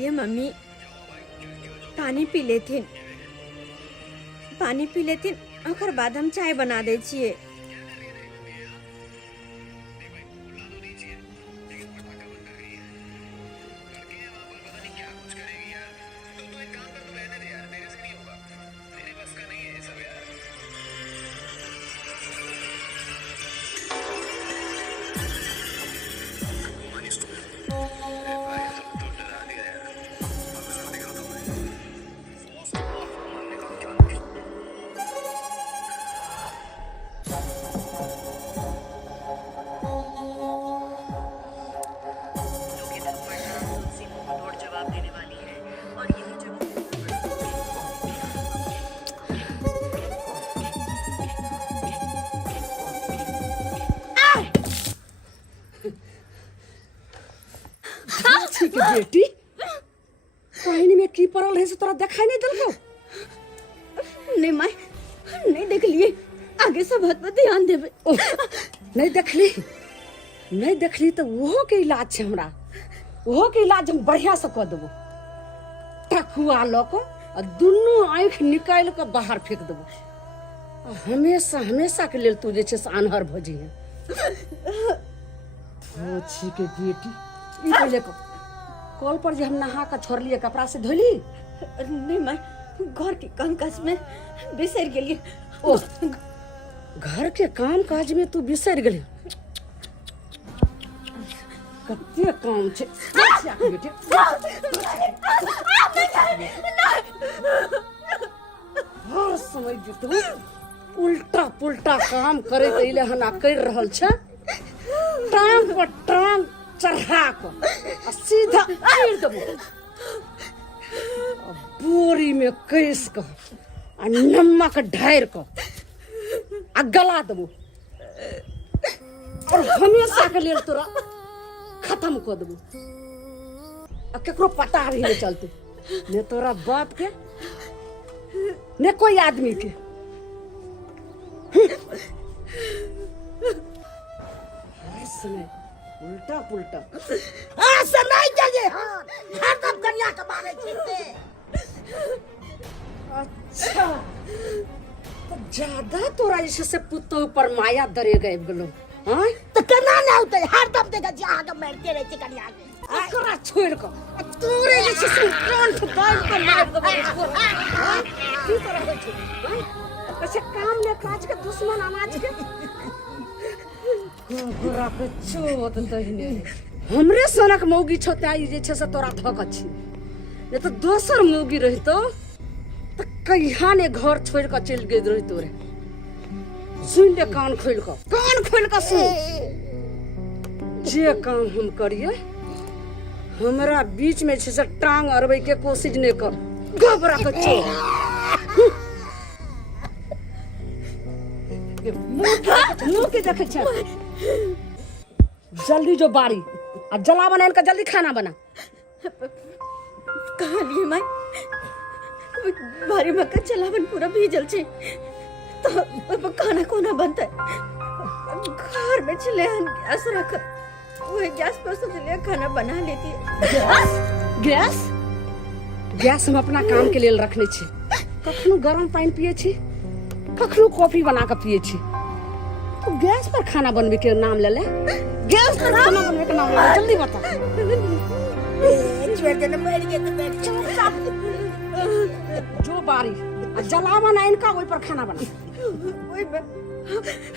चलिए मम्मी पानी पी लेथिन ओकर बाद हम चाय बना दे छिए। बेटी कहानी में की पड़ल है से तोरा दिखाई नहीं दल को? नहीं माय नहीं देख लिए आगे सब बात पर ध्यान देवे। नहीं देखली तो वो के इलाज है हमरा, वो के इलाज हम बढ़िया से कर देबो। टकुआ लो को और दोनों आंख निकाल के बाहर फेंक देबो। हमेशा के लेल तू जे छे से अनहर भजी है। छी के बेटी ई पहले को कॉल पर जे हम नहा के छोड़लिए कपड़ा से धोली नहीं माय घर के काम काज में बिसर गेलिए। ओ घर के काम काज में तू बिसर गेली? कते काम छे बेटी। हर समय जे तू उल्टा पुल्टा काम करे के इले हना कर रहल छे। टांग पर टांग चढ़ा को सीधा चीर देबो, बोरी में कैस को आ नमक ढार को आ गला देबो और हमेशा के लिए तोरा खत्म कर देबो। आ केकरो पता भी नहीं चलते, ने तोरा बाप के ने कोई आदमी के। समय उल्टा पुल्टा समय जगे हां तब कन्या के मारे छे। अच्छा तो ज्यादा तोरा से पुतो पर माया दरे गए गेलो हां तो केना ना होते हर दम देगा जे आगे मारते रहे छे कन्या के। एकरा छोड़ को तोरे जे से कंठ बांध के मार देबो। हां की तरह होय छे ऐसे काम ने काज के दुश्मन अनाज के गोरा के चोत दहिने हमरे सोनक मौगी छोता ई जे छे से तोरा धक छी। ने तो दोसर मौगी रहितो त कहिया ने घर छोड़ के चल गई रही तोरे। सुन ले कान खोल के सुन। जे काम हम करिए हमरा बीच में छे से टांग अरबै के कोशिश ने कर। गोबरा के चोत मुंह के देखे छे। जल्दी जो बारी आ जला बना इनका जल्दी खाना बना। कहाँ लिए माय बारी में का चलावन पूरा भीजल छे तो अब खाना कोना बनता है। घर में चले गैस रख वो गैस पर से चले खाना बना लेती है। गैस हम अपना काम के लिए रखने छे। कखनो गरम पानी पिए छी, कखनो कॉफी बना के पिए छी। तो गैस पर खाना बनवे के नाम ले ले। गैस पर खाना बनवे के नाम ले ले, जल्दी बता। छोड़ देना मर गए तो बैठ जो बारी जलावन है इनका वही पर खाना बना।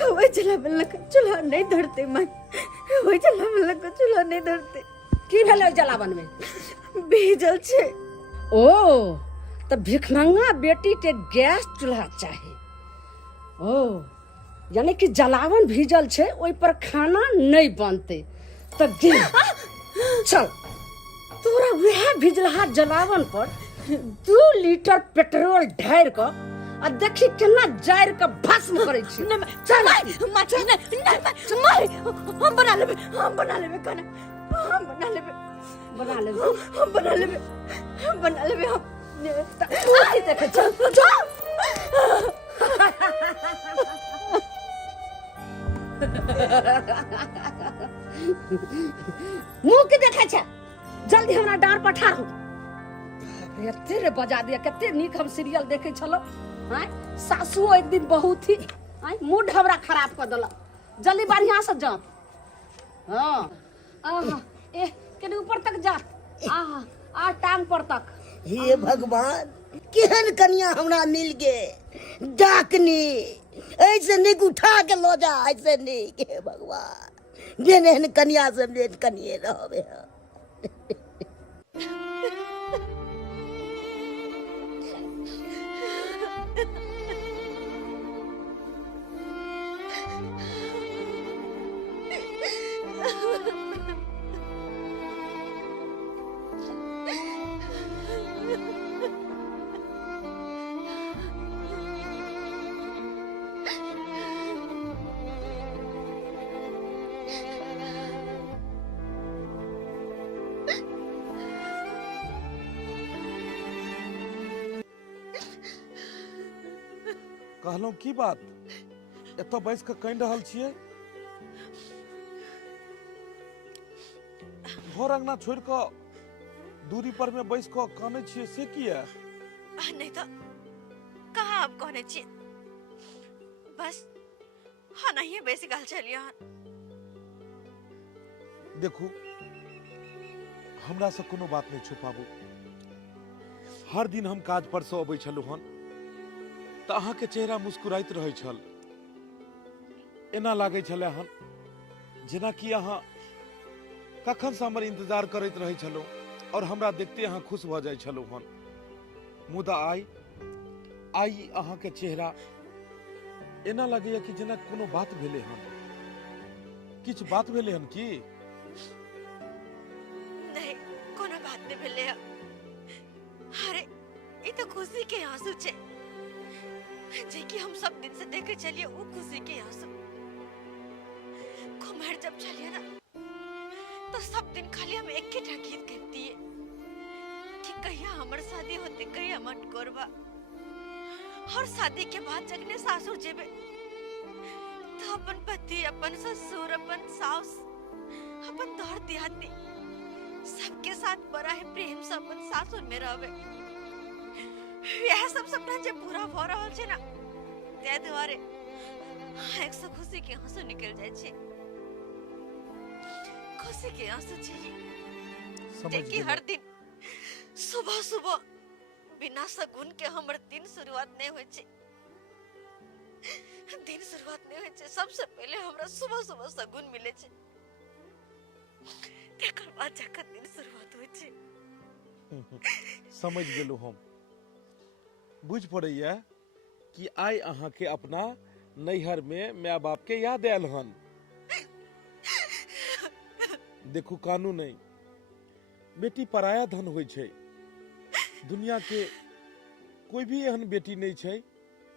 वही जलावन का चूल्हा नहीं धरते माय, वही जलावन का चूल्हा नहीं धरते। की भेले जलावन में? भीजल छे। ओ तो भिखमंगा बेटी के गैस चूल्हा चाहिए। ओ यानी कि जलावन भीजल छे ओई पर खाना नहीं बनते। तो चल तोरा वह भिजलहा जलावन पर 2 लीटर पेट्रोल ढार को आ देखी केना जार के भस्म करे छी। चल हम बना लेबे खाना, हम बना लेबे हम देखे चल मुंह के देखा छे। जल्दी हमरा डार पठार हो एते रे बजा दिया कते नीक हम सीरियल देखे छलो हैं सासू एक दिन बहू थी हैं मूड हमरा खराब कर देला जल्दी बढ़िया से जा हां आहा ए केने ऊपर तक जा आहा आ टांग पर तक हे भगवान केहन कन्या हमरा मिल गे डाकनी ऐसे निक उठा के लो जा ऐसे निक हे भगवान जेहन कन्या से मिल कनिए रहबे कहलौं की बात एतो बैस के कहि रहल छियै घर अंगना छोड़ के दूरी पर में बैस के काने छियै से किया नहीं तो कहाँ आप कहने छिए बस हाँ नहीं बेसी गाल चलिए देखू हमरा से कोनो बात नहीं छुपाबू हर दिन हम काज पर से अबै छलु हन तो अहाँ के चेहरा मुस्कुराइत रहै छल एना लागै छले हन जेना कि अहाँ कखन से हमर इंतजार करैत रहै छलु और हमरा देखते अहाँ खुश भ जाय छलु हन मुदा आई अहाँ के चेहरा एना लगैया कि जेना कोनो बात भेले हन किछ बात भेले हन की नहीं कोनो बात नहीं भेले अरे ये तो खुशी के आंसू छे जे कि हम सब दिन से देखे चलिए वो खुशी के आंसू कुमार जब चलिए ना तो सब दिन खाली हम एक ही गीत कहती है कि कहिया हमर शादी होते कहिया मत करबा और शादी के बाद जगने सासुर जेबे तो अपन पति अपन ससुर अपन सास अपन तोहर दिहाती सबके साथ बड़ा है प्रेम से अपन सासुर में रहबे यह सब सपना जब पूरा हो रहा छे ना ते द्वारे एक सौ खुशी के आंसू निकल जाए छे खुशी के आंसू छे कि हर दिन सुबह सुबह बिना सगुन के हमर दिन शुरुआत नहीं होय छे दिन शुरुआत नहीं होय छे सबसे पहले हमरा सुबह सुबह सगुन मिले छे तेकर बाद जाकर दिन शुरुआत होय छे समझ गेलु हम बुझ पड़ैया कि आई अहाँ के अपना नैहर में माय बाप के याद आयल हन देखू कानून नहीं बेटी पराया धन होय छै दुनिया के कोई भी एहन बेटी नहीं छै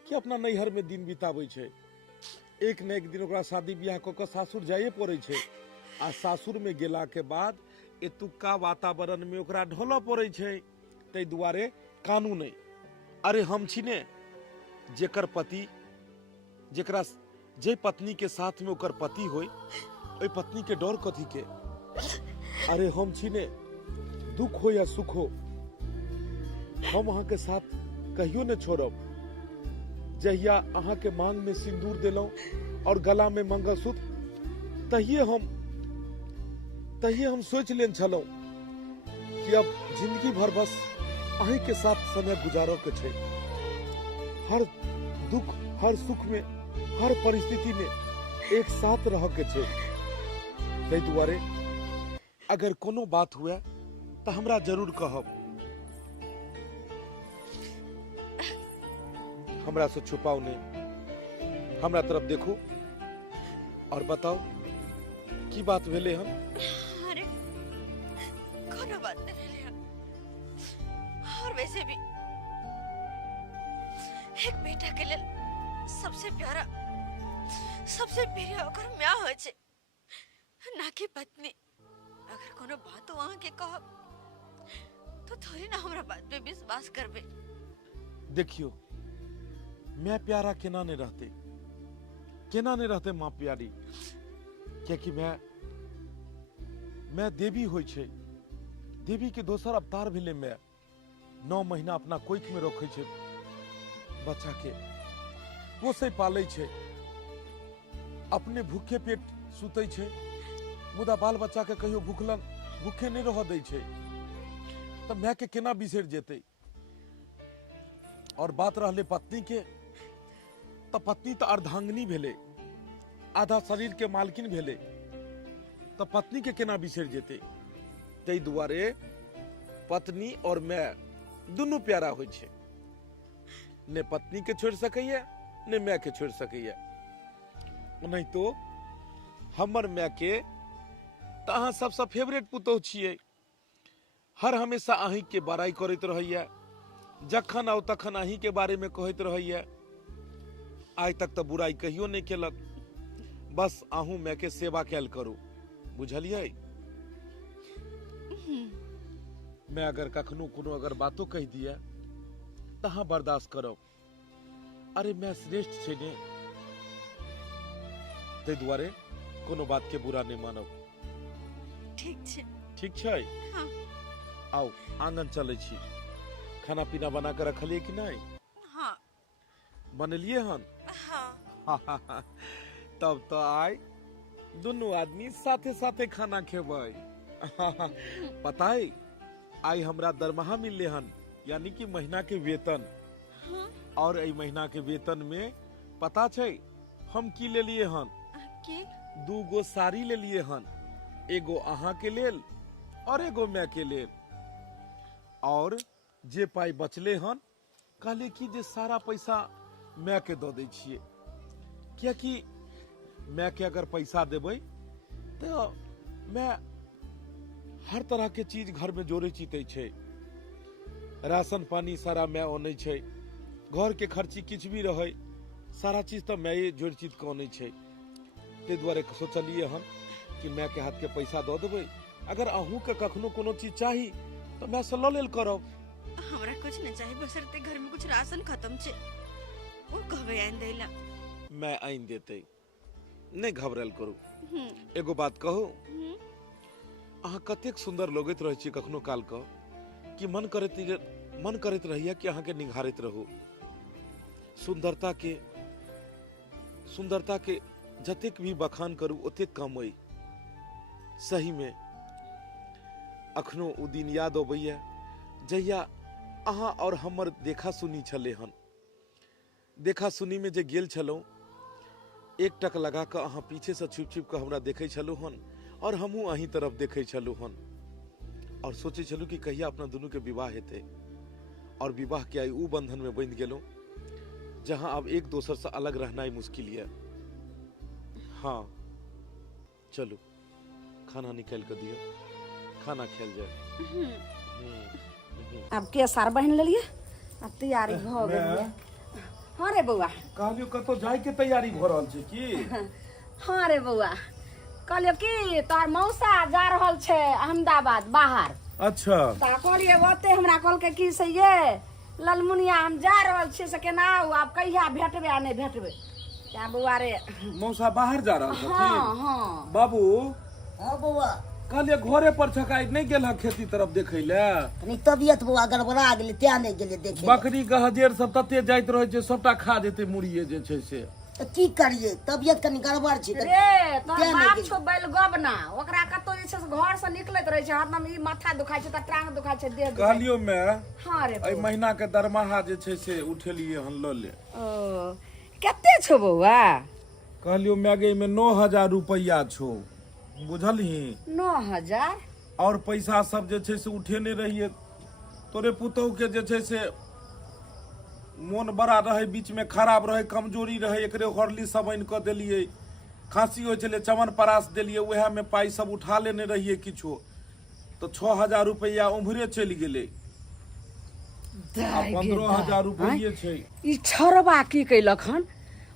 कि अपना नैहर में दिन बिताबै छै एक न एक दिन ओकरा शादी ब्याह क के सासुर जाइए पड़ै छै आ सासुर में गेला के बाद एतुका वातावरण में ओकरा ढोलऽ पड़ै छै तै दुआरे कानून नहीं अरे हम छी ने जेकर पति जेकरा जे पत्नी के साथ में ओकर पति होय ओई पत्नी के डर कथी के अरे हम छी ने दुख हो या सुख हो हम अहाँ के साथ कहियो न छोड़ब जहिया अहाँ के मांग में सिंदूर देलौं और गला में मंगलसूत्र तहिए हम सोच लेन छलौं कि अब जिंदगी भर बस अहीं के साथ समय गुजारो के छै हर दुख हर सुख में हर परिस्थिति में एक साथ रह के छै तै दुआरे अगर कोनो बात हुए तो हमरा जरूर कहब हमरा से छुपाओ नहीं हमरा तरफ देखो और बताओ की बात भेले हन अरे कोनो बात नहीं भेले हन और वैसे भी एक बेटा के लिए सबसे प्यारा सबसे प्रिय ओकर म्या होय छे ना कि पत्नी अगर कोनो बात वहां के कहब तो थोड़ी ना हमरा बात पे विश्वास करबे देखियो मैं प्यारा केना नहीं रहते माँ प्यारी क्योंकि मैं देवी होय छे देवी के दोसर अवतार भेले मैं 9 महीना अपना कोख में रखे छे बच्चा के, पोसे पाले छे, अपने भूखे पेट सुते छे, मुदा बाल बच्चा के कहियो भूखे नहीं रह दै छे, तो मैं के केना बिसर जेते। और बात रहले पत्नी के, तो पत्नी तो अर्धांगिनी भेले, आधा शरीर के मालकिन भेले, तो पत्नी के केना बिसर जेते। तै दुआरे पत्नी और मैं दुनू प्यारा होइ छै, ने पत्नी के छोड़ सकैया ने मैं के छोड़ सकैया। नहीं तो हमर मैं के तो अहाँ सबसे फेवरेट पुतोह छियै, हर हमेशा अहीं के बड़ाई करैत रहैया, जखन आओ तखन अहीं के बारे में कहैत रहैया। आज तक तो बुराई कहियो नहीं केलक, बस अहूँ मैं के सेवा कैल करू, बुझलियै। मैं अगर कखनो कोनो अगर बातो कह दिया तो हाँ बर्दाश्त करो, अरे मैं श्रेष्ठ छे ने, ते दुआरे कोनो बात के बुरा नहीं मानब। ठीक छे। ठीक छै? हाँ। आओ आंगन चले छी, खाना पीना बना कर रखलिए कि नहीं? हाँ। बनलिए हन? हाँ। तब तो आय दोनों आदमी साथे साथे खाना खेबै। पता है आई हमरा दरमाहा मिलले हन, यानी कि महीना के वेतन। हाँ। और ए महीना के वेतन में पता छै हम की ले लिए हन? के? 2 गो साड़ी ले लिए हन, एगो अहाँ के लेल और एगो मैं के लेल। और जे पाई बचले हन कहले कि जे सारा पैसा मैं के दो दै छिए, कियाकि मैं के अगर पैसा देबै तो मैं हर तरह के चीज घर में जोड़े चीते छे, राशन पानी सारा मैं ओने छे, घर के खर्ची किछ भी रहे सारा चीज तो मैं ये जोड़ चीज के ओने छे। ते दुआरे सोचलिए हम कि मैं के हाथ के पैसा दो देबै, अगर अहूँ के कखनो कोनो चीज चाही तो मैं से ल लेल करब। हमरा कुछ नहीं चाहिए, बशर्ते घर में कुछ राशन खत्म छे, वो कहबे आइन देला। मैं आइन देते, नहीं घबराल करू। एगो बात कहू, अहाँ कतेक सुंदर लगैत रहे छी कखनो काल क कि मन करैत रहिया कि अहाँ के निघारैत रहू। सुंदरता के जतेक भी बखान करू ओतेक कम होई। सही में अखनो उ दिन याद अबैया जहिया अहाँ और हमर देखा सुनी छले हन। देखा सुनी में जे गेल छलौ, एक टक लगा कर अहाँ पीछे से छुप छुप कर हमरा देखे छलू हन और हमहू अहीं तरफ देखे छलू हन, और सोचे छलू कि कहिया अपना दोनों के विवाह हेते। और विवाह के आई उ बंधन में बंध गेलो जहां अब एक दोसर से अलग रहना ही मुश्किल है। हाँ चलो खाना निकाल कर दियो, खाना खेल जाए। अब के सार बहन लेलिए, अब तैयारी भ गेलिए। हाँ रे बउआ, कहलियो कतो जाय के तैयारी भ रहल छै की? हाँ रे बउआ, कहलियो कि तोहर मौसा जा रहल छे अहमदाबाद बाहर। अच्छा। ता कहलिए ओते हमरा कहल के कि से ये ललमुनिया हम जा रहल छी से केना आउ, आप कहिया भेटबे आ नहीं भेटबे। क्या बउआ रे? मौसा बाहर जा रहल छथिन? हाँ हाँ। बाबू हाँ बउआ, कहलिए घरे पर छकाई नहीं गेल खेती तरफ देखे ले? कनी तबियत बउआ गड़बड़ा गेलै, त्या नहीं गेलै देखे। बकरी गहजेर सब तते जाइत रहे छै, सबटा खा देते मुड़िए जे छै से। तो की करिए, तबियत कनी गड़बड़ छै। रे तोहर त्या नहीं बाप गेलै। छो बैल गबना, ओकरा कतो जे छै से घर से निकलैत रहे छै, हरदम ई माथा दुखाय छै त टांग दुखाय छै, देह दुखाय छै। कहलियो मैं हाँ रे ए बउआ। महीना के दरमाहा जे छै से उठेलिए हन ल ले। ओ केते छो बउआ? कहलियो मैगे में 9000 रुपया छो, बुझलही? 9000? और पैसा सब जे छै से उठेने रहिए। तोरे पुतोह के जे छै से मोन बड़ा रहे, बीच में खराब रहे, कमजोरी रहे, एकरे हॉर्ली सब आनि क देलिए। खांसी हो चले चमनप्राश देलिए, वह में पाई सब उठा लेने रहिए किछो, तो 6000 रुपया उम्हरे चलि गेले। 15,000 रुपये छै। ई छोरबा की कैलक हन,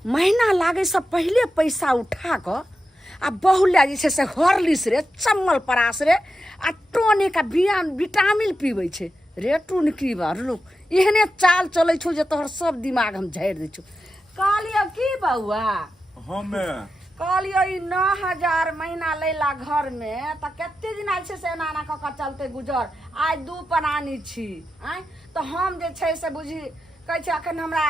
महीना लागे से पहले पैसा उठा क आ बहुला जे छै से हॉर्लिक्स रे, चमनप्राश रे आ टॉनिक आ विटामिन पीबै छै रे। टून की बार लोग एहने चाल चलै छौ जे तोहर सब दिमाग हम झाड़ि दै छौ। कहलियो की बउआ? हमे कहलियो ई 9,000 महीना लैला घर में त कते दिन आइ छै से एना एना कऽ चलते गुजर। आज 2 प्राणी छी आय तो हम जे छै से बुझी कहै छै अखन हमरा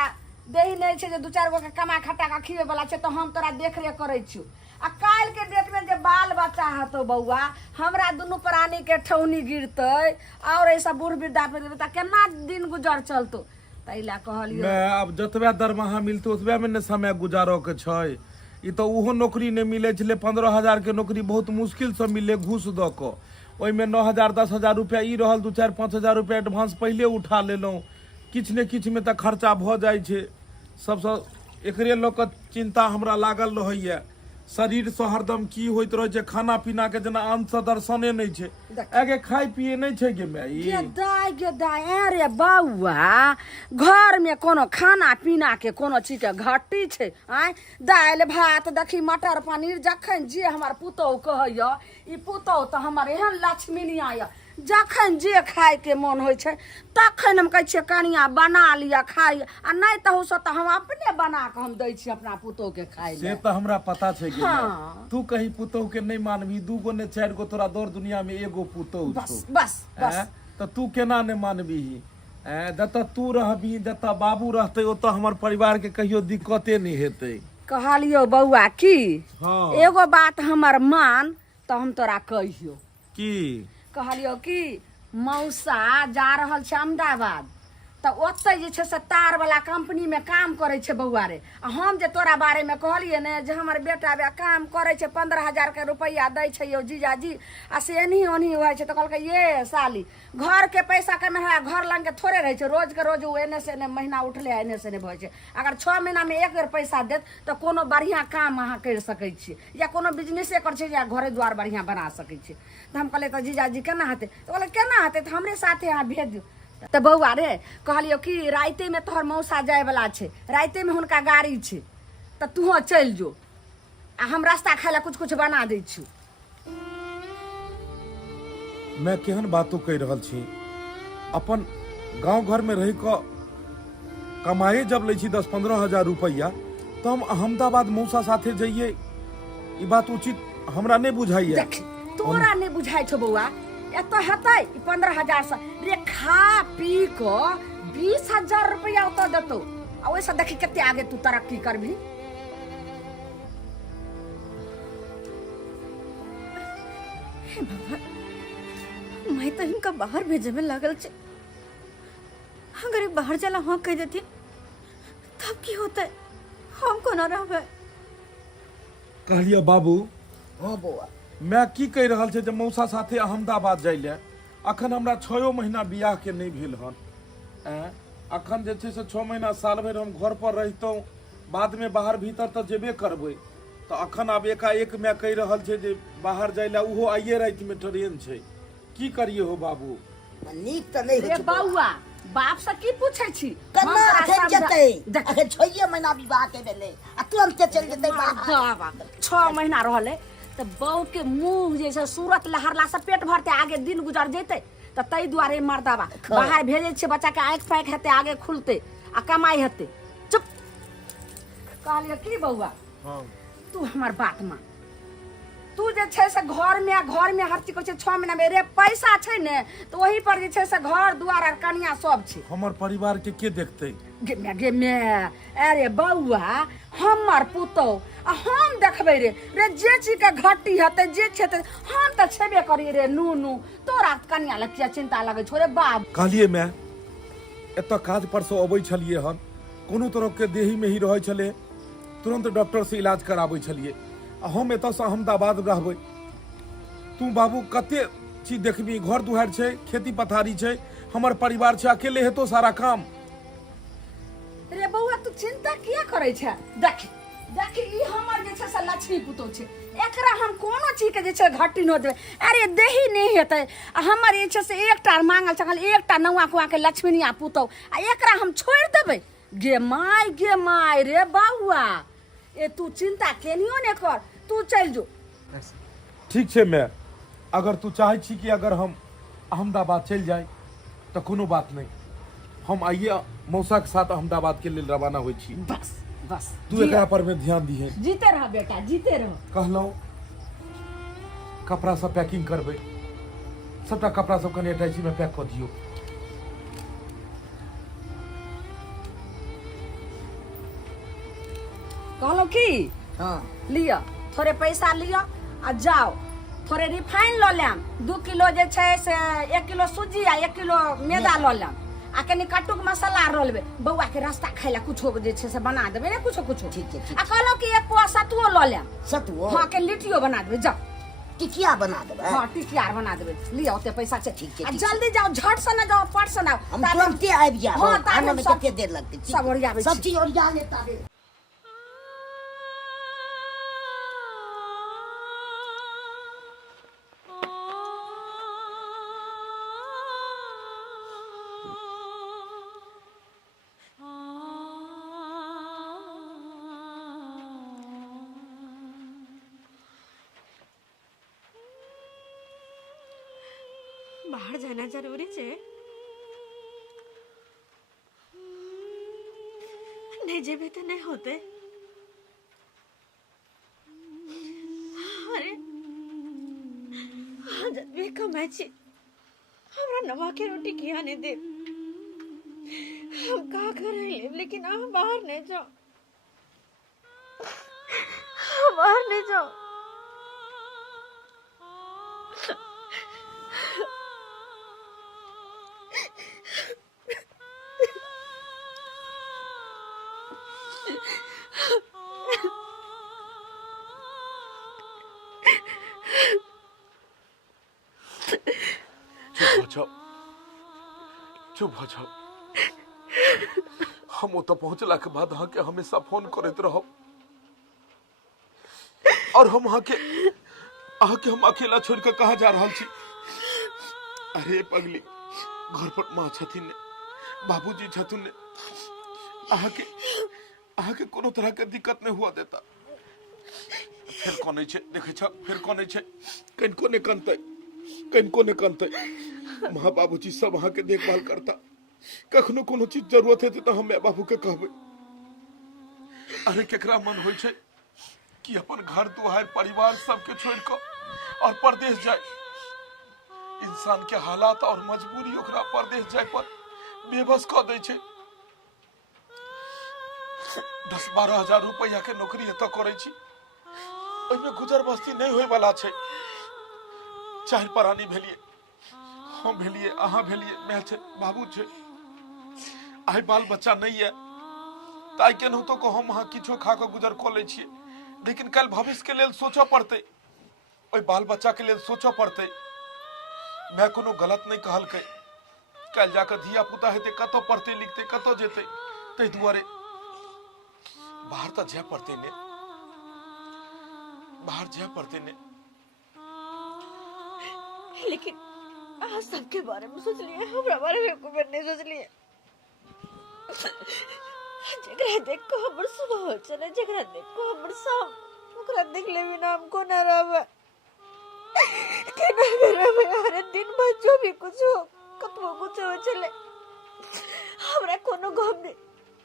देही नहीं छै जे 2-4 गो के कमा खटा के खिए वाला छै तो हम तोरा देख रेख करै छी। आ काल के डेट में जे बाल बच्चा हतो बउआ हमरा दुनू प्राणी के ठौनी गिरतै और ऐसा बूढ़ वृद्धा पे देबै त केना दिन गुजर चलतो। तैला कहलियो मैं अब जतबे दरमाहा मिलतो ओतबे में ने समय गुजारो के छै। ई तो उहो नौकरी नहीं मिले छले 15,000 के नौकरी बहुत मुश्किल से मिले घूस द के ओइ में 9,000 10,000 रुपया ई रहल 2-4-5,000 रुपया एडवांस पहले उठा लेलौं। किछ ने किछ में त खर्चा भ जाय छै। सबसे एकरे लोक के चिंता हमरा लागल रहैया। शरीर से हरदम की होइत रहे छै खाना पीना के जना अंत से दर्शने नहीं छै। आगे खाई पिए नहीं छै गे माई। गेदाय अरे बउआ घर में कोनो खाना पीना के कोनो चीज के घटी छै आय दाल भात देखी मटर पनीर जखन जे हमर पुतौह कहैया ई पुतौह त हमर एहन लक्ष्मीनिया या जखन जे खाए के मन होइ छै तखन हम कहै छियै कनिया बना लिया खाई आ नहीं तहु से त हम अपने बना के हम दै छी अपना पुतौह के खाए से त हमरा पता छै गे माई। हाँ। तू कहीं पुतौह के नहीं मानबी 2 गो ने 4 गो तोरा दौर दुनिया में एगो पुतौह बस छौ। बस बस तो तू केना ने मानबी जत तू रहबी जत बाबू रहते ओत हमर परिवार के कहियो दिक्कते नहीं हेतै। कहलियो बउआ की हाँ। एगो बात हमर मान तो हम तोरा कहियो की कहलियो कि मौसा जा रहल छै अहमदाबाद तो ओतै जे छै से तार वाला कंपनी में काम करे छै बउआ रे। आ हम जे तोरा बारे में कहलिए ने जे हमर बेटा बे काम करे छै 15,000 के रुपया दै छै यो जीजाजी आ से एनही ओनही होइ छै तो कहलकै ये साली घर के पैसा के में घर लंग के थोड़े रहे छै रोज के रोज एने से ने महीना उठले एने से ने भइ छै। अगर 6 महीना में एक बेर पैसा देत तो कोनो बढ़िया काम अहाँ कर सकै छी या कोनो बिजनेसे कर छै या घरे द्वार बढ़िया बना सकै छी। तो हम कहले तो जीजाजी केना हेतै तो कहले केना हेतै तो हमरे साथे अहाँ भेज दियौ। तो बउआ रे कहलियो कि राइते में तोहर मौसा जाए वाला छै राइते में हुनका गाड़ी छै तो तू चल जो आ हम रास्ता खाए ला कुछ कुछ बना दै छी। मैं केहन बातों कह रहल छी अपन गांव घर में रह क कमाए जब ले छी 10-15 हजार रुपया तो हम अहमदाबाद मौसा साथे जाइए ई बात उचित हमरा नहीं बुझाइए। देख तोरा नहीं बुझाई छौ बउआ एत हेतै 15,000 से रे खा पी क 20,000 रुपया ओत देतौ आ ओइसे देखी कते आगे तू तरक्की करबी। हे भगवान मैं तो इनका बाहर भेजे में लागल छे। अगर ये बाहर चला हाँ कह देती तब की होता है हम को ना रहबे। कहलिए बाबू हाँ बउआ मैं की कह रहल छे जे मौसा साथे अहमदाबाद जाइले अखन हमरा 6 महीना बियाह के नहीं भेल हन। अखन जे छे से 6 महीना साल भर हम घर पर रहितौ बाद में बाहर भीतर तो जेबे करबै तो अखन आब एकाएक मैं कह रहल छे जे बाहर जाइले उहो आइए रात में ट्रेन छे की करिए हो बाबू। नीक तो नहीं रे होइ छै बउआ। बउआ बाप से की पूछै छी केना हम तोरा अखन समझा- जेतै देख अखन 6 महीना विवाह के भेलै आ तुरंत चल जेतै बाहर। बाबा 6 महीना रहले तो बहू के मुंह जैसे सूरत लहरला से पेट भरते आगे दिन गुजर जेते तो तई दुआरे मर्दाबा बाहर भेजे छे बच्चा के आंख फाँक हेते आगे खुलते आ कमाई हेते। चुप कहलियो की बउआ हाँ तू हमार बात मान तू जे छे से घर में हर चीज छै 6 महीना में रे पैसा छै ने तो वही पर जे छे से घर दुआर और कनिया सब छै। हमर परिवार के देखते गे मैं अरे बउआ हमर पुतौह आ हम देखबै रे जे चीज के घटी हेतै जे छै हम तो छेबे करी रे नू तोरा कनिया लग किया चिंता लगे छो रे बाप। कहलिए मैं एत काज पर से अबै छलिए हन कोनो तरह के देही में ही रहे छले तुरंत डॉक्टर से इलाज कराबै छलिए आ हम एत से अहमदाबाद रहबै तू बाबू कते चीज देखबी घर दुआर छै खेती पथारी छै हमर परिवार छै अकेले हेतो सारा काम। रे बउआ तू चिंता किया करे छै देख ई हमर जे छै से लक्ष्मी पुतौह छै एकरा हम कोनो चीज के जे छै घटी न देबै। अरे देही नहीं हेतै आ हमर जे छै से एकटा मांगल चकल एकटा नौआ कुआ के लक्ष्मीनिया पुतौह आ एकरा हम छोड़ देबै गे माय रे बउआ ए तू चिंता केनियो ने कर तू चल जो। ठीक छै मैं अगर तू चाहे छी कि अगर हम अहमदाबाद चल जाए तो कोनो बात नहीं हम आइए मौसा के साथ अहमदाबाद के लिए रवाना होइ छी। बस बस तू एकरा पर में ध्यान दिहे। जीते रह बेटा, जीते रह। कहलौ कपड़ा सब पैकिंग करबै, सबटा कपड़ा सब कने अटैची में पैक कर दियो। कहलो की हाँ लिया थोड़े पैसा लिया आ जाओ, थोड़े रिफाइन लो लेम, 2 किलो जे छै से 1 किलो सूजी आ 1 किलो मैदा लो लेम, आ कनी कट्टुक मसाला रो लेबे, बौआ के रास्ता खाइला कुछो जे छै से बना देबे ने, कुछो कुछो। ठीक है, ठीक आ कहलो कि 1 पोआ सतुओ लो लेम। सतुओ हाँ के लिट्टियो बना देबे, जाओ। टिकिया बना देबै। हाँ टिकिया बना देबे, लिया ओते पैसा छै। ठीक छै, आ ठीक जल्दी जाओ, झट से ना जाओ, पट से ना। हम तुरंते आबि जाब। हाँ, ताबे आने में सब- कते देर लगतै? ठीक। सब ओरियाबै सब छी। चीज ओरिया लेता दे। बाहर जाना जरूरी छे, नहीं जेबे तो नहीं होते। अरे जब भी कमाई छी हमरा नवा के रोटी किया नहीं दे, हम का कर रहे हैं, लेकिन हम बाहर नहीं जाओ, बाहर नहीं जाओ। चुप हो जाओ, चुप हो जाओ। हम ओतऽ पहुंचला के बाद अहाँ के हमेशा फोन करैत रहब, और हम अहाँ के हम अकेला छोड़ के कहाँ जा रहल छी? अरे पगली, घर पर माँ छथिन ने, बाबूजी छथिन ने, अहाँ के कोनो तरह के दिक्कत नहीं हुआ देता। फिर कोने छे देखे छ, फिर कोने छे, कनको ने कनते माँ बाबूजी सब अहाँ के देखभाल करता। कखनो कोनो चीज जरूरत है तो हम माँ बाबू के कहबे। अरे केकरा मन होय छे कि अपन घर दुआर परिवार सबके छोड़ के और परदेश जाए? इंसान के हालात और मजबूरी ओकरा परदेश जाए पर बेबस क दै छे। 10-12 हजार रुपया के नौकरी एतऽ करै छी, ओइमे गुजर बस्ती नहीं होय वाला छै। चाहे परानी भेलिए, हम भेलिए, अहाँ भेलिए, मैं छे, बाबू छे, आइ बाल बच्चा नहीं है ताई केनाहितो को हम अहाँ किछो खा के गुजर क लै छियै, लेकिन कल भविष्य के लेल सोचऽ पड़तै, ओइ बाल बच्चा के लेल सोचऽ पड़तै। मैं कोनो गलत नहीं कहलकै, कल जाकर धिया पुता हेतै, कतौ पढ़तै लिखतै, कतौ जेतै, तै दुआरे बाहर तऽ जाय पड़तै ने, बाहर जाय पड़तै ने। लेकिन आज सबके बारे में सोच लिए, हमरा बारे में एको बार नहीं सोच लिए। जगरा देख को हमर सुबह हो चले, जगरा देख को हमर शाम, ओकरा देख ले भी नाम को ना रहबे, केना करबे? हर दिन भर जो भी कुछ हो, कतबो कुछ हो चले, हमरा कोनो गम नहीं,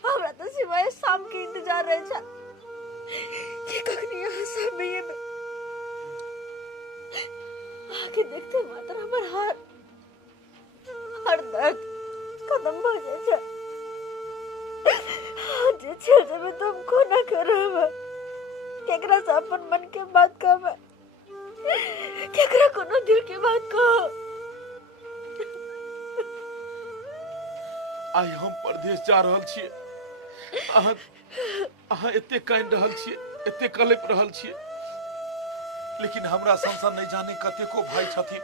हमरा तो सिवाय शाम के इंतजार रहे छ कि कखनी यहाँ समय में आके देखते मात्र हमर हर दर्द खत्म हो जाए छ। जे छे जब तुम को ना करब, केकरा से अपन मन के बात कहब, केकरा कोनो दिल के बात कहो। आइ हम परदेश जा रहल छियै, अहाँ एते काइन रहल छियै, एते कलप रहल छियै, लेकिन हमरा संसा नहीं जाने कतेको भाई छथिन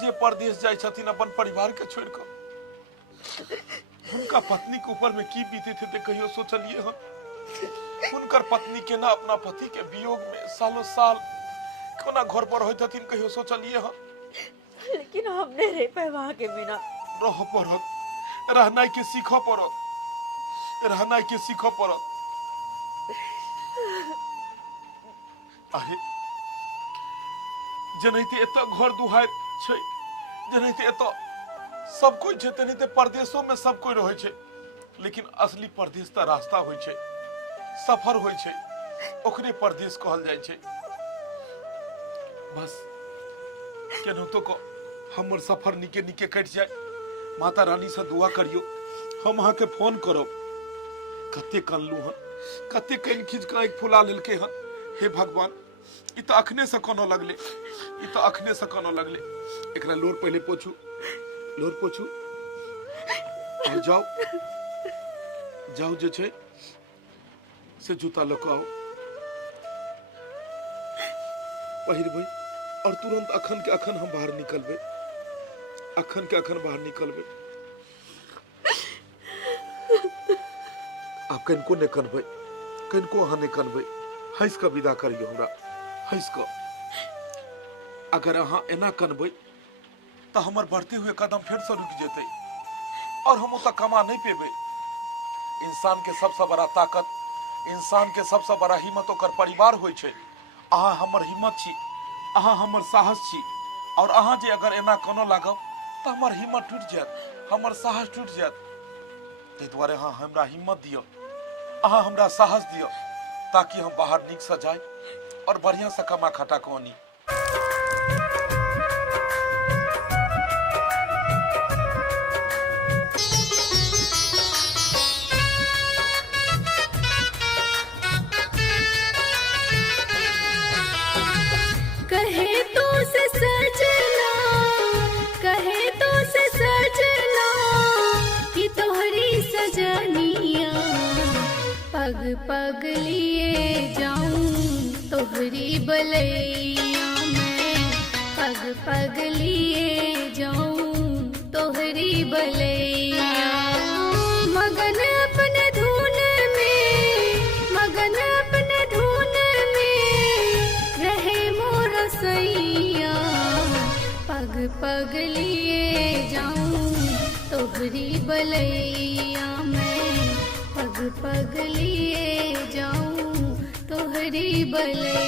जे परदेश जाय छथिन अपन परिवार के छोड़ के। हुनका पत्नी के ऊपर में की बीते थे ते कहियो सोचलिए हम? हुनकर पत्नी के ना अपना पति के वियोग में सालों साल कोना घर पर होइत हथिन कहियो सोचलिए हम? लेकिन हमने रह पाए वहां के बिना। रह पड़त, रहनाइ के सीखऽ पड़त, रहनाइ के सीखऽ पड़त। अरे जेनाहिते एतऽ घर दुआर छै, जेनाहिते एतऽ सब कोई छै, तेनाहिते परदेशो में सब कोई रहै छै, लेकिन असली परदेश तऽ रास्ता होइ छै, सफर होय छै ओकरे परदेश कहल जाय छै। बस केनाहितो को हमर सफर निके निके कटि जाय। माता रानी से दुआ करियो, हम अहाँ के फोन करब। कते कनलू हन, कते कन खींच के आँखि फुला लेलकै हन। हे भगवान, ई तो अखने से कानऽ लगले, ई तो अखने से कानऽ लगले। एकरा लोर पहले पोछू, लोर पोछू और जाओ जाओ जे छै से जूता लऽ कऽ आओ, पहिरबै और तुरंत अखन के अखन हम बाहर निकलबै, अखन के अखन बाहर निकलबै। आप कनिको नहि कनबै, कनिको अहाँ नहि कनबै। हंस कऽ विदा करियो हमरा, हंस कऽ। अगर अहाँ एना कनबै तऽ हमर बढ़ते हुए कदम फेर से रुक जेतै और हम ओतऽ कमा नहीं पेबै। इंसान के सबसे बड़ा ताकत, इंसान के सबसे बड़ा हिम्मत ओकर परिवार होय छै। अहाँ हमर हिम्मत छी, अहाँ हमर साहस छी। और अहाँ जे अगर एना कोनो लागब तऽ हमर हिम्मत टूट जायत, हमर साहस टूट जायत। ताहि दुआरे अहाँ हमरा हिम्मत दियौ, अहाँ हमरा साहस दियौ, ताकि हम बाहर नीक से जाय और बढ़िया से कमा खटा को आनी। कहे तो से सजना, कहे तो से सजना कि तोहरी सजनिया पग पग लिए जाऊं तोहरी बलैया में, पग पग लिए जाऊं तोहरी बलैया। मगन अपने धुन में, मगन अपने धुन में रहे मोर सैया, पग पग लिए जाऊं तोहरी बलैया में, पग पग लिए जाऊं तोहरी बलैया।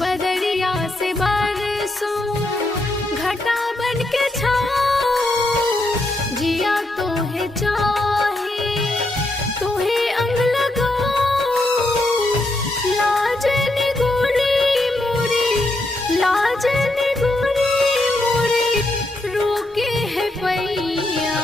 बदरिया से बरसों घटा बन के छाओ, जिया तो है चाहे तो है अंग लगाओ। लाज निगोरी मोरी, लाज निगोरी मोरी रोके है पैया,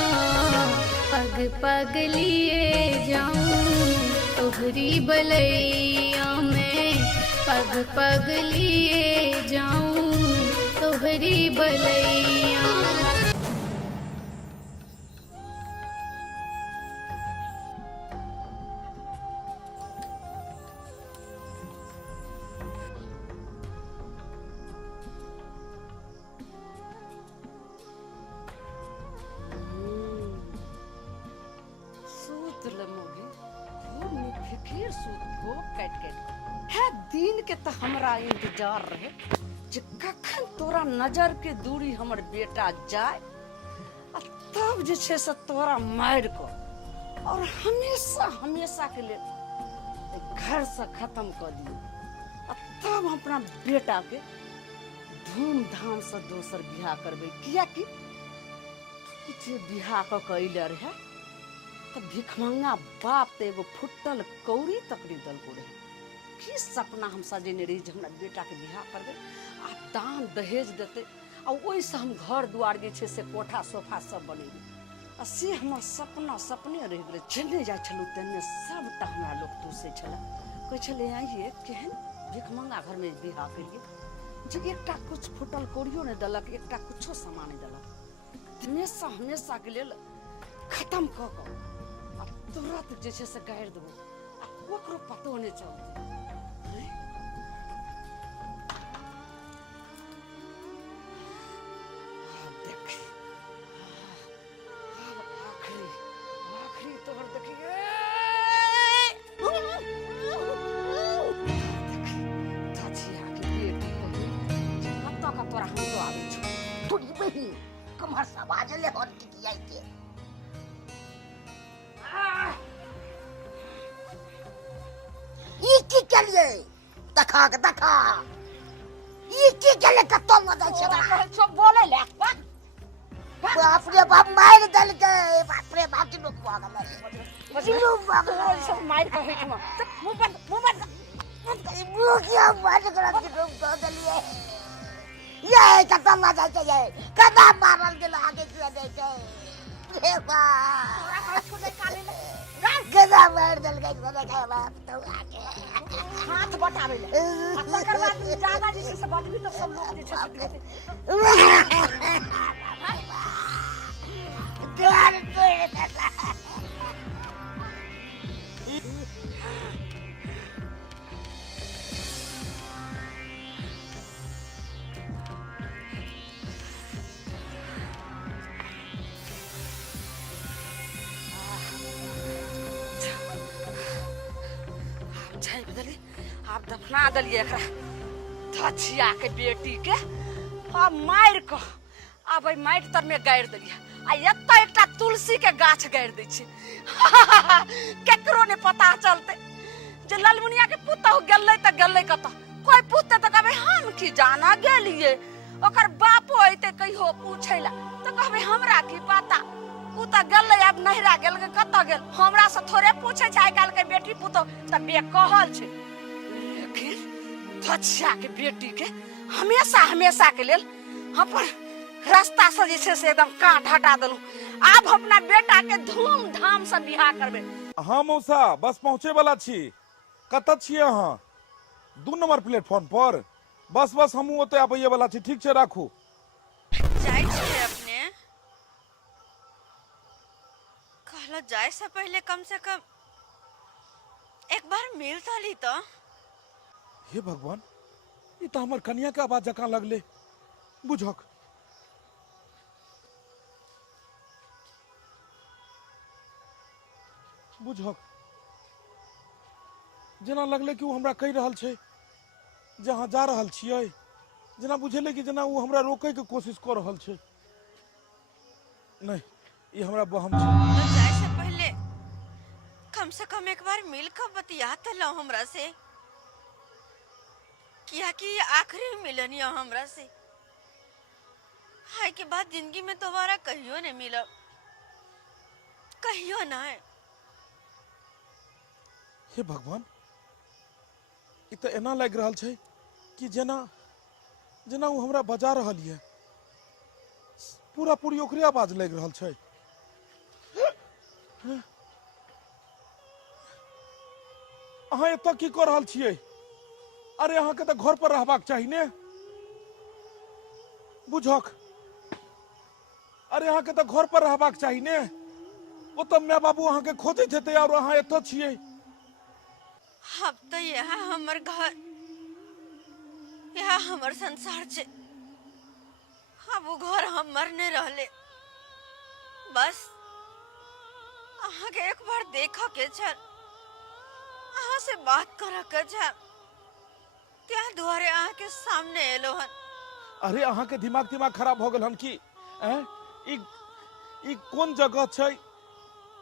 पग पग लिए जाऊं तोहरी बलैया में, पग पग लिए जाऊं तोहरी बलैया। सूत लमोगे खूब फिकीर सूत को काट काट है दिन के तो हमरा इंतजार रहे जे कखन तोरा नजर के दूरी हमर बेटा जाए आ तब जे छे से तोरा मार को और हमेशा हमेशा के लिए घर से खत्म कर दियो। आ तब हम अपना बेटा के धूमधाम से दोसर बियाह करबे, किया कि जे बियाह क कैले रहे तो भिखमंगा बाप ते एगो फुटल कौड़ी तक नहीं दल को रहे। की सपना हम सजेने रही जे हमरा बेटा के बियाह करबे आ दान दहेज देते आ ओहि से हम घर दुआर जे छे से कोठा सोफा सब बनेबे। आ से हमर सपना सपने रह गेले। चले जाय छलु तने सबटा हमरा लोग तुसे छला, कह छले आइए केहन भिखमंगा घर में बियाह करिए जे एकटा कुछ फुटल कौड़ियो ने दलक, एकटा कुछो सामान नहीं दलक। हमेशा हमेशा के लेल खत्म क क आ तुरंत जे छे से गाड़ देबो आ कोकरो पतो नहीं चलते। तोहर देखिए चाची आके बेटी कही कत्ता का तोरा हम तो आवे छ थोड़ी बहिन कमर से आवाज ले हट के किया के ई की करिए देखा के देखा ई की गेले कत्तो मजा छै चुप बोले ले बाप रे बाप मार दल के बाप रे बाप की लोग पागल है जिलो पागल सब मार के होई छमा मुंह बंद वो क्या मार कर के लोग पागल है ये कत्तो मजा छै ये कदा मारल गेल आगे से देखे रे बाप छोड़े काले कदा मार दल के देखे बाप तो आगे हाथ बटावे ले तकर बाद ज्यादा जैसे से बटवी तो सब लोग जे छै द्वार तोड़ देता छै बदली आप दफना दलिए एकरा धछिया के बेटी के आ मार के अब माटि तर में गाड़ि देलिए आ एत एकटा तुलसी के गाछ गाड़ि दै छै केकरो ने पता चलते जे ललमुनिया के पुतहु गेलै त गेलै कत कोई पूछते त कहबै हम की जाना गेलिए ओकर बापो अइते कहियो पूछैला त कहबै हमरा की पता उ त गेलै अब नहिरा गेल कत गेल हमरा से थोड़े पूछे छै आइ काल के बेटी पुतहु त बे कहल छै लेकिन धछिया के बेटी के हमेशा के लेल अपन रास्ता से जे छै से एकदम काट हटा देलू आब अपना बेटा के धूमधाम से बियाह करबे हाँ मौसा बस पहुँचे वाला छी कत छियै अहाँ 2 नंबर प्लेटफॉर्म पर बस हमहूँ ओतय आबैये वाला छी ठीक छै राखू जाय छियै अपने कहलो जाय से पहले कम से कम एक बार मिल तो ली तो हे भगवान ई तो हमर कन्या के आवाज जकाँ लगले बुझक जेना लगले कि वो हमरा कहि रहल छै जहाँ जा रहल छियै जेना बुझेले कि जेना वो हमरा रोकै के कोशिश कर रहल छै नहीं ये हमरा बहम छै तो जाय से पहले कम से कम एक बार मिल कर बतिया तो लो हमरा से किया कि आखिरी मिलन या हमरा से हाय के बाद जिंदगी में दोबारा कहियो नहीं मिलब कहियो ना हे भगवान ई तो एना लग रहल छै कि जेना वो हमरा बजा रहल है पूरी ओकरे आवाज लग रहल छै अहाँ एतऽ की कर रहल छियै अरे अहाँ के तो घर पर रहबाक चाही ने बुझक अरे अहाँ के तो घर पर रहबाक चाही ने ओ तो माय बाबू अहाँ के खोजैत हेतै और अहाँ एतऽ छियै अब तो यहाँ हमर घर यहाँ हमर संसार छे अब वो घर हमर ने रहले बस अहाँ के एक बार देखा के छल अहाँ से बात करा के छल त्या दुआरे अहाँ के सामने एलो हन अरे अहाँ के दिमाग खराब हो गेल हन की ई कोन जगह छै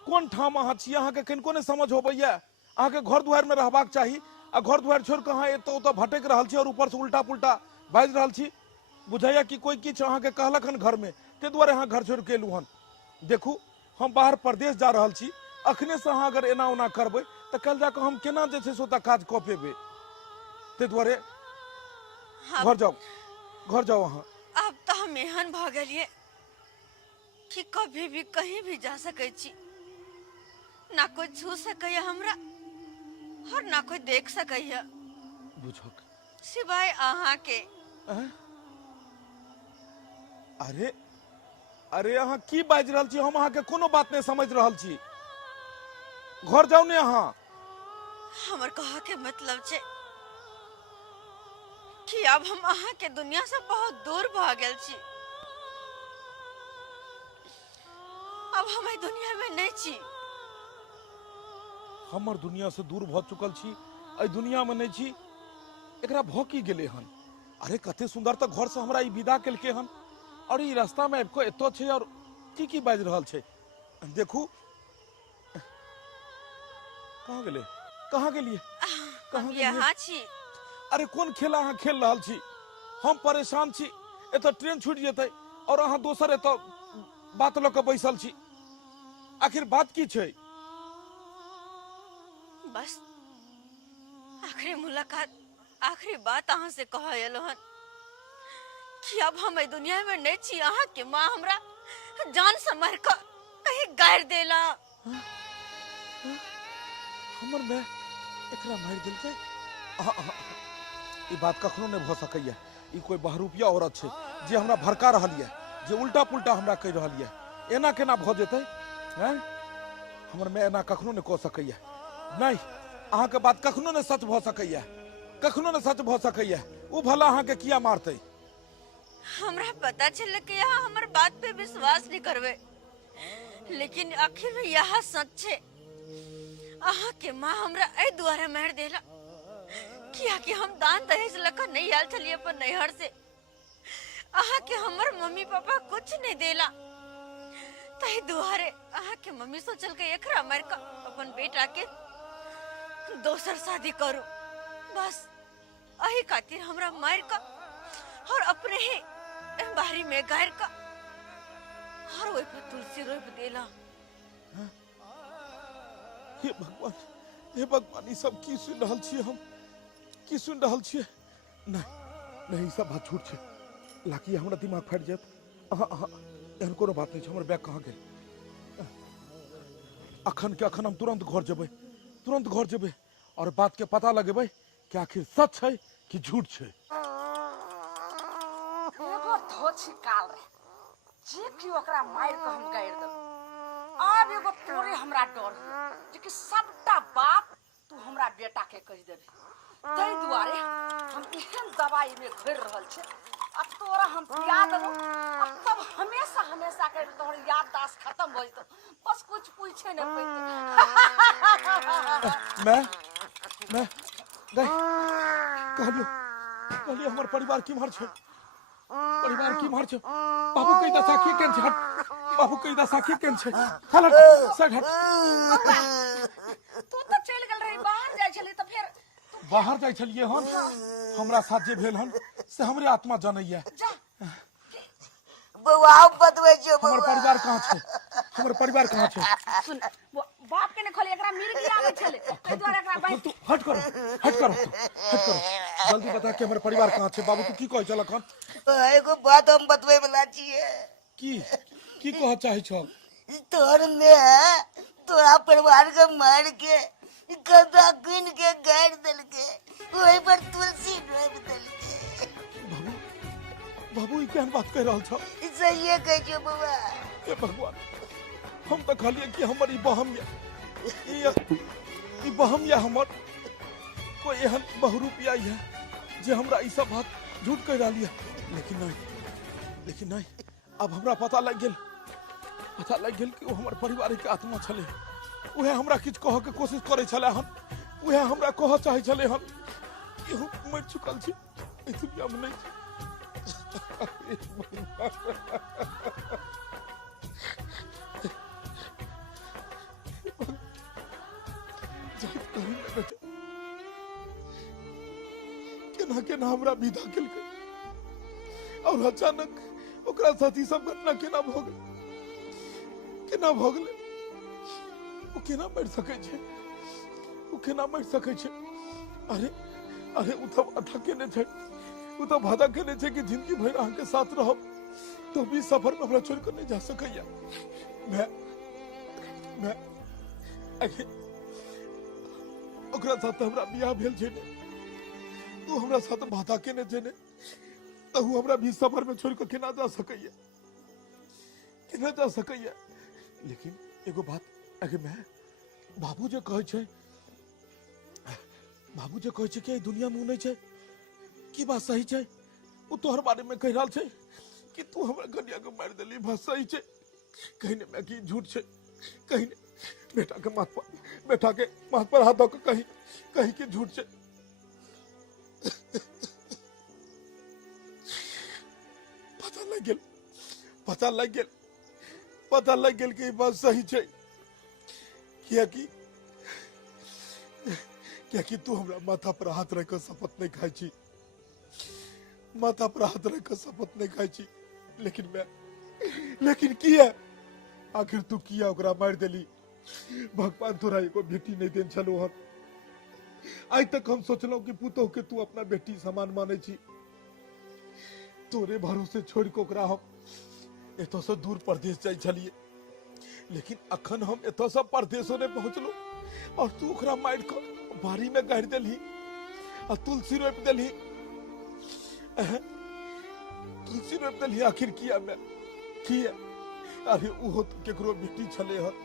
कोन ठाम अहाँ छी अहाँ के किनको ने समझ होबैया अहाँ के घर दुआर में रहबाक चाही आ घर दुआर छोड़ के अहाँ एतऽ ओतऽ भटक रहल छी और ऊपर से उल्टा पुल्टा बाजि रहल छी बुझाइया कि कोई किछ अहाँ के कहलक हन घर में ते दुआरे अहाँ घर छोड़ के एलू हन देखू हम बाहर प्रदेश जा रहल छी अखने से अहाँ अगर एना ओना करबै तऽ कल जाके हम केना जे छै से ओतऽ काज कऽ पेबै ते दुआरे घर जाओ अहाँ अब तो हम एहन भ गेलिए कि कभी भी कहीं भी जा सकै छी ना कोई छू सकैया हमरा और ना कोई देख सकैया बुझक सिवाय अहाँ के अरे अहाँ की बाजि रहल छी हम अहाँ के कोनो बात नहीं समझ रहल छी घर जाओ ने अहाँ हमर कहा के मतलब छे कि अब हम अहाँ के दुनिया से बहुत दूर भ गेल छी अब हम एहि दुनिया में नहीं छी हमर दुनिया से दूर भ चुकल छी एहि दुनिया में नहीं छी एकरा भ की गेले हन अरे कते सुंदर तो घर से हमरा ई विदा केलके हन और ई रास्ता में आबिको एतो छै और की बाज रहल छै देखू कहाँ गेलिए हम यहाँ छी अरे कौन खेला अहाँ खेल रहल छी हम परेशान छी, एत ट्रेन छूट जेतै और अहाँ दोसर एत बात ल के बैसल छी। आखिर बात की छै? बस आखिरी मुलाकात, आखिरी बात अहाँ से कह हन कि अब हम ए दुनिया में नहीं छी। अहाँ के माँ हमरा जान से मार के कहीं गाड़ देला। हमर में एकरा मार देलकै? ई बात कखनो नहीं भ सकैया। ई कोई बहरूपिया औरत छै जे हमरा भड़का रहल ये, जे उल्टा पुल्टा हमरा कह रहल ये। एना केना भ जेतै? हैं? हमर में एना कखनो नहीं कह सकैया। नहीं, अहाँ के बात कखनो नहीं सच भ सकैया, कखनो नहीं सच भ सकैया। उ भला अहाँ के किया मारतै? हमरा पता चल कि यहाँ हमार बात पे विश्वास नहीं करवे, लेकिन आखिर में यह सच है। अहाँ के माँ हमरा ए द्वारा मार देला किया कि हम दान दहेज लका नहीं आल चलिए पर नैहर से। अहाँ के हमर मम्मी पापा कुछ नहीं देला, तही दुआरे अहाँ के मम्मी सोचल के एकरा मार का अपन बेटा के दोसर शादी करू। बस अही खातिर हमरा मार का और अपने ही बाहरी में गायर का और वही पर तुलसी रोप देला। हे भगवान, हे भगवान, ई सब की सुन रहल छियै हम? की सुन रहल छियै? नहीं नहीं, ई सब बात झूठ छै। लाकी हमरा दिमाग फाट जात। एहन कोनो बात नहीं छै। हमर बैग कहाँ गेल? अखन के अखन हम तुरंत घर जेबै, तुरंत घर जेबै और बात के पता लगेबै कि आखिर सच है कि झूठ छै। एगो धोछी काल रे जे कि ओकरा मार के हम गाड़ देब। अब एगो तोरे हमरा डर है जे कि सबटा बात तू हमरा बेटा के कह देबी। तै दुआरे हम एहन दवाई में घुर रहल छे, अब तोरा हम पिया देबो। अब तब हमेशा हमेशा के तोहर याददाश्त खत्म हो जतो, बस कुछ पूछे न पड़ते। मैं गई कहलियो हमर परिवार की मार छै, परिवार की मार छै। बाबू कई दशा की केन छै? बाबू कई दशा की केन छै? चल सग हट। तू तो चल गेल रही, बाहर जाय छली त फिर बाहर जाय छलिए हन। हमरा साथ जे भेल हन से हमरे आत्मा जानैया। जा बउआ बतबै छौ हमर बउआ। परिवार कहाँ छै? हमर परिवार कहाँ छै? सुन, बाप के ने खोली एकरा मिर्गी आवे छले, तै द्वारा एकरा भाई तू हट करो, हट करो, हट करो। जल्दी बता कि हमर परिवार कहाँ छै? बाबू तू की कहै छलक हन? एगो बात हम बतबै वाला छियै। की कह चाहे छौ? तोर में तोरा परिवार के मार के गदा गुन के गाड़ देलके, ओहि पर तुलसी रोप देलके। बाबू ई केहन बात कह रहल छौ? सहिए कहै छौ बउआ। हे भगवान, हम तो कहलिए कि हमर ई बहम या हमर कोई एहन बहुरूपिया है जे हमरा ई सब बात झूठ कह रहल है। लेकिन नहीं, अब हमरा पता लग गेल कि वो हमर परिवार के आत्मा छले। उहे हमरा किछ कह के कोशिश करे छले हन, उहे हमरा कह चाहे छले हन कि हम मर चुकल छी, इस दुनिया में नहीं। केना हमरा विदा केलकै और अचानक ओकरा साथ ई सब घटना केना भ गेलै? वो केना मर सकै छै? वो केना मर सकै छै? अरे उ तो वादा केने छै, उ तो वादा केने छै कि जिंदगी भर अहाँ के साथ रहब, तो भी सफर में हमरा छोड़ कर नहीं जा सकैया। मैं ओकरा साथ हमरा बियाह भेल छै ने, तू हमरा साथ वादा केने छै ने, तो हमरा भी सफर में छोड़ के केना जा सकैया? लेकिन एगो बात, अगर मैं बाबू जे कहै छै कि एहि दुनिया में नहीं छै, की बात सही छै? वो तोहर बारे में कह रहल छै कि तू हमरा कन्या के मार देली, बात सही छै? कहीं ने मैं की झूठ छै? कहीं ने बेटा के माथ पर हाथ धो के कहीं के झूठ छै? पता लग गेल कि बात सही छै। किया कि तू हमरा माथा पर हाथ रख के शपथ नहीं खाई छी। माथा पर हाथ रख कर शपथ नहीं खाई छी, लेकिन किया आखिर तू किया ओकरा मार देली। भगवान तोरा एगो बेटी नहीं देन छलो हन। आज तक हम सोचलो कि पुतोह के तू अपना बेटी समान माने छी, तोरे भरोसे छोड़ के ओकरा हम एतो से दूर प्रदेश जाई छलिए, लेकिन अखन हम एतो से प्रदेशो ने पहुंचलो और तू ओकरा मार के बारी में गाड़ देली और तुलसी रोप देली। तुलसी रोप देली आखिर किया मैं किया? अरे वो तो केकरो बेटी छले हन,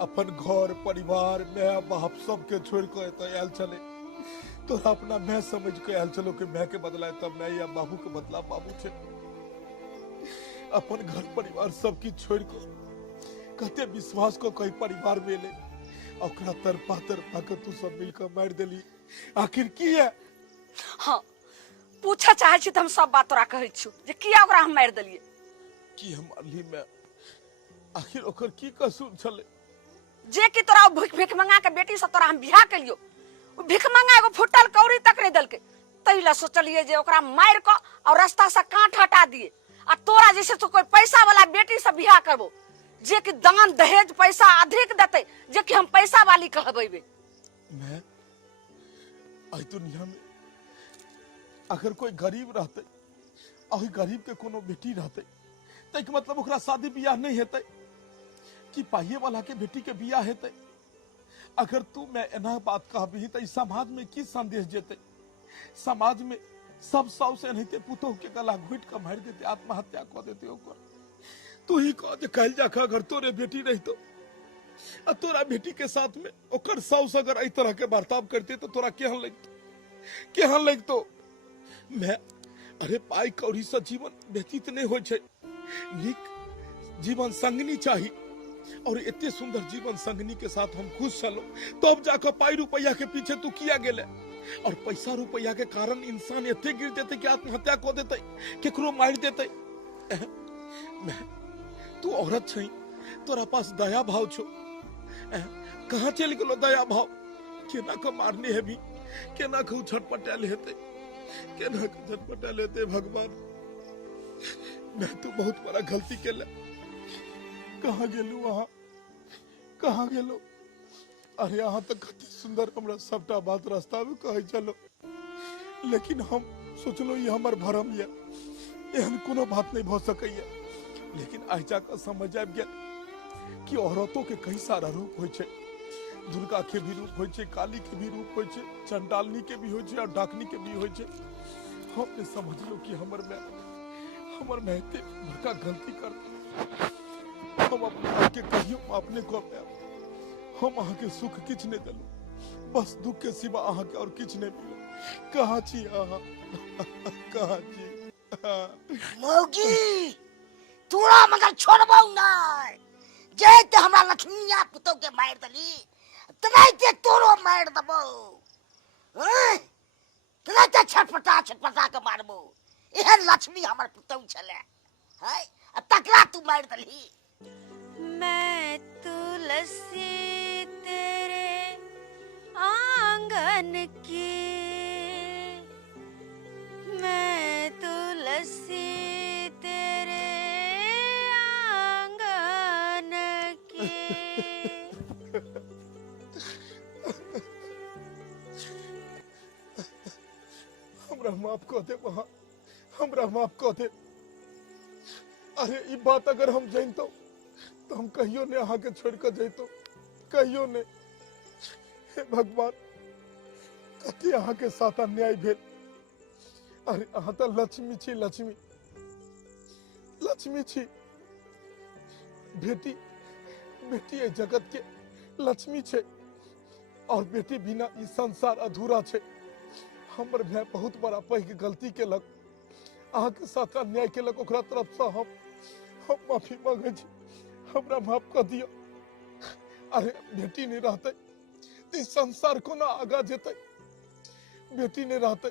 अपन घर परिवार माय बाप सबके छोड़ के एतो आयल छले। तोरा अपना मैं समझ के आयल चलो कि मैं के बदला तब मैं या बाबू के बदला बाबू छे। अपन घर परिवार सब की छोड़ के कहते विश्वास को कोई परिवार में ले ओकरा तरपा के तू सब मिलकर मार देली। आखिर की है? हाँ पूछा चाहे छी त हम सब बात तोरा कहै छु जे किया ओकरा हम मार देलिए। की हम अली में आखिर ओकर की कसूर छले जे कि तोरा भीख मंगा के बेटी से तोरा हम बियाह केलियो, भीख मंगा एगो फुटल कौड़ी तक नहीं दलके, तैला सोचलिए जे ओकरा मार के और रास्ता से काट हटा दिए। आ तोरा जैसे तो कोई पैसा वाला बेटी से बियाह करबो जे कि दान दहेज पैसा अधिक देते, जे कि हम पैसा वाली कहबेबे। मैं आई दुनिया में अगर कोई गरीब रहते और गरीब के कोनो बेटी रहते तो एक मतलब ओकरा शादी बियाह नहीं हेते कि पाइये वाला के बेटी के बियाह हेते। अगर तू मैं एना बात कहबी तो समाज में की संदेश जेते? समाज में सब सौ से नहीं पुतोह के गला घुट के मार देते, आत्महत्या कर देते ओकर। तू ही कह जे कहल जाखा अगर तोरे बेटी रही तो तोरा बेटी के साथ में ओकर साउस अगर इस तरह के बर्ताव करते तो तोरा केहन लगतो? मैं अरे पाई कौड़ी से जीवन व्यतीत नहीं हो छे, निक जीवन संगनी चाहिए और इतने सुंदर जीवन संगनी के साथ हम खुश चलो तब तो जाकर पाई रुपया के पीछे तू किया गेले। और पैसा रुपया के कारण इंसान इतने गिर देते कि आत्महत्या कर देते, केकरो मार देते। मैं तू औरत छई, तोरा पास दया भाव छो, कहाँ चल गेलो दया भाव? केना को मारने है भी, केना को छटपटाल हेते, केना को छटपटाल हेते? भगवान मैं तो बहुत बड़ा गलती केले। कहाँ गेलू वहाँ, कहाँ गेलो? अरे यहाँ तक कति सुंदर हमरा सबटा बात रास्ता में कहे चलो, लेकिन हम सोचलो ये हमर भरम ये, एहन कोनो बात नहीं भ सकैया। लेकिन आज जाकर समझ आबि गेल कि औरतों के कई सारा रूप होय छे। दुर्गा के भी रूप होय छे, काली के भी रूप होय छे, चंडालनी के भी होय छे और डाकनी के भी होय छे। हमने समझ लो कि हमर में एते बड़का गलती कर हम अपने के कहियो अपने को हम अहाँ के सुख किछ नहीं देलू, बस दुख के सिवा अहाँ के और किछ नहीं मिलो। कहाँ छी अहाँ? कहाँ छी? मौगी तोरा मगर छोड़बौ नहीं, जैते हमरा लक्ष्मीया पुतौ के मार दली तनाइते तोरो मार दबौ। तनाइते छटपटा के मारबौ। एहन लक्ष्मी हमर पुतौ छले है, तकरा तू मार दली। मैं तुलसी तेरे आंगन की, मैं तुलसी तेरे आंगन की। हमरा माफ कर दे वहाँ, हमरा माफ कर दे। अरे ये बात अगर हम जानतो तो हम कहियो ने अहाँ के छोड़ कर जैतो, कहियो ने। हे भगवान कति अहाँ के साथ अन्याय भेल। अरे अहाँ तो लक्ष्मी छी, लक्ष्मी लक्ष्मी छी। बेटी बेटी ए जगत के लक्ष्मी छे और बेटी बिना ई संसार अधूरा छे। हमर भाई बहुत बड़ा पैघ गलती केलक, अहाँ के साथ अन्याय केलक, ओकरा तरफ से हम माफी मांगे छी, हमरा माफ कर दियो। अरे बेटी नहीं रहते तो संसार को ना आगा जेते, बेटी नहीं रहते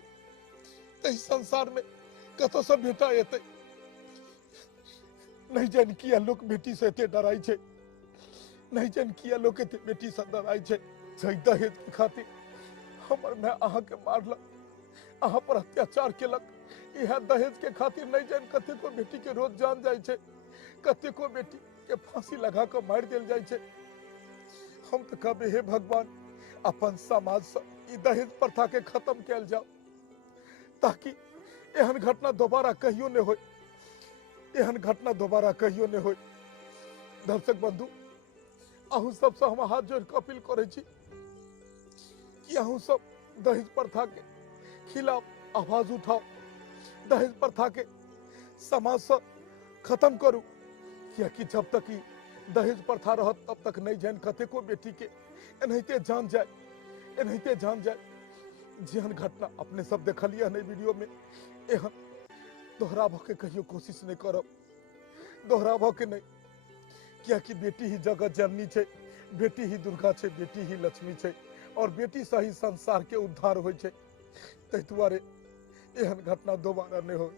तो संसार में कतो से बेटा एते। नहीं जान किया लोग बेटी से एते डराई छे, नहीं जान किया लोग एते बेटी से डराई छे। दहेज के खातिर हमर मैं अहाँ के मारलक, अहाँ पर अत्याचार केलक, यह दहेज के खातिर नहीं जान कते को बेटी के रोज जान जाय छे, कते को बेटी के फांसी लगा के मार देल जाय छे। हम तो कहबे हे भगवान अपन समाज से ई दहेज प्रथा के खत्म कैल जाओ, ताकि एहन घटना दोबारा कहियो न होय, एहन घटना दोबारा कहियो न होय। दर्शक बंधु, अहू सबसे हम हाथ जोड़ के अपील करे छी कि अहू सब दहेज प्रथा के खिलाफ आवाज उठाओ, दहेज प्रथा के समाज से खत्म करू, क्योंकि जब तक ई दहेज प्रथा रहत तब तक नहीं जान कते को बेटी के एनाहिते जान जाए, एनाहिते जान जाए। जेहन घटना अपने सब देखलिए नहीं वीडियो में, एहन दोहराबो के कहियो कोशिश नहीं करब, दोहराबो के नहीं, क्योंकि बेटी ही जगत जननी छे, बेटी ही दुर्गा छे, बेटी ही लक्ष्मी छे, और बेटी से ही संसार के उद्धार होय छे। तै दुआरे एहन घटना दोबारा नहीं हो।